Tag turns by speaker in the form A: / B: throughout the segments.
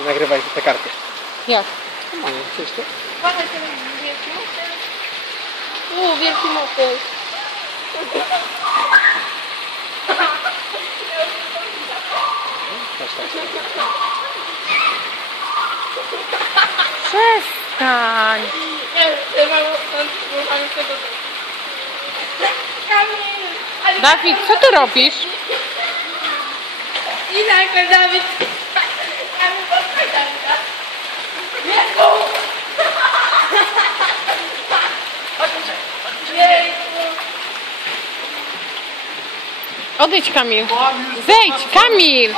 A: I nagrywaj tę kartę.
B: Jak?
A: Normalnie, wszystko.
C: Uważaj ten wielki motyl. U, wielki motyl.
B: Przestań.
C: Nie, nie mam mam tego. Kamil! ale-
B: Dawid, co ty robisz?
C: I nagle Dawid.
B: Odejdź Kamil. Zejdź, Kamil!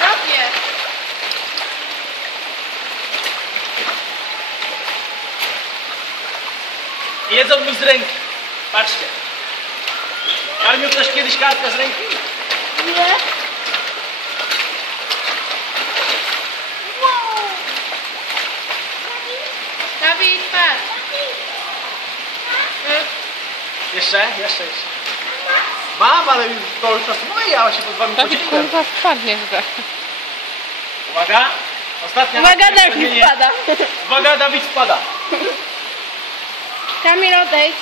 C: Robię.
A: Jedzą mi z ręki. Patrzcie. Karmił ktoś kiedyś kartkę z ręki?
C: Nie. Dawid, patrz.
A: Jeszcze? Jeszcze, jeszcze. Mam, ale to już jest moje, ja się pod wami
B: Dawid
A: podzieliłem.
B: kurwa wpadnie w
A: Uwaga. Ostatnia
C: Uwaga,
A: akcja,
C: Dawid spada.
A: Uwaga, Dawid spada.
C: Kamil, odejdź.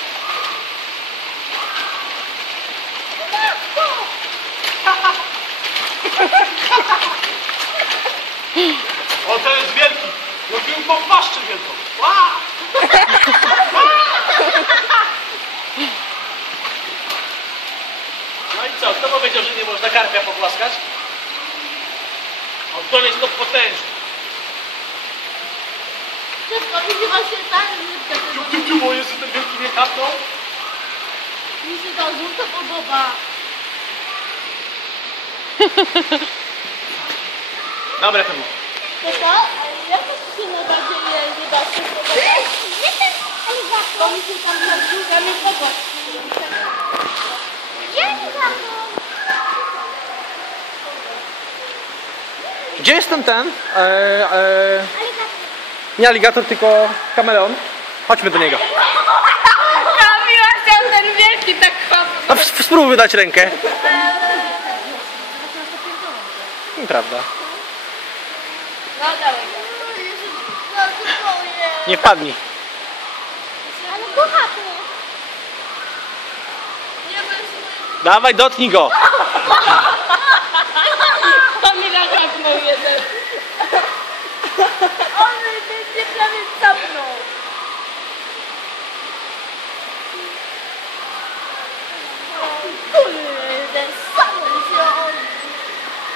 A: O, to jest wielki. Po paszczę wielką. Ła! No i co? Kto powiedział, że nie można karpia pogłaskać? O, to jest to potężny.
C: Wszystko widzi właśnie tak,
A: Ciu, ciu, ciu, bo jest ten wielki nie kapnął.
C: mi się to żółto podoba.
A: Dobra, to było.
C: To co? Jak to się najbardziej nie da się podobać? Bo mi się tam na. Ja nie
A: Gdzie jest ten ten? E, e, nie aligator, tylko kameleon. Chodźmy do niego.
C: Kamila chciał ten wielki tak chłopcy.
A: No, w- spróbuj dać rękę. Nieprawda.
C: No dawaj.
A: Nie wpadnij.
C: Ale bez
A: Dawaj, dotknij go.
C: Kamila kapnął jeden. On będzie prawie capnął.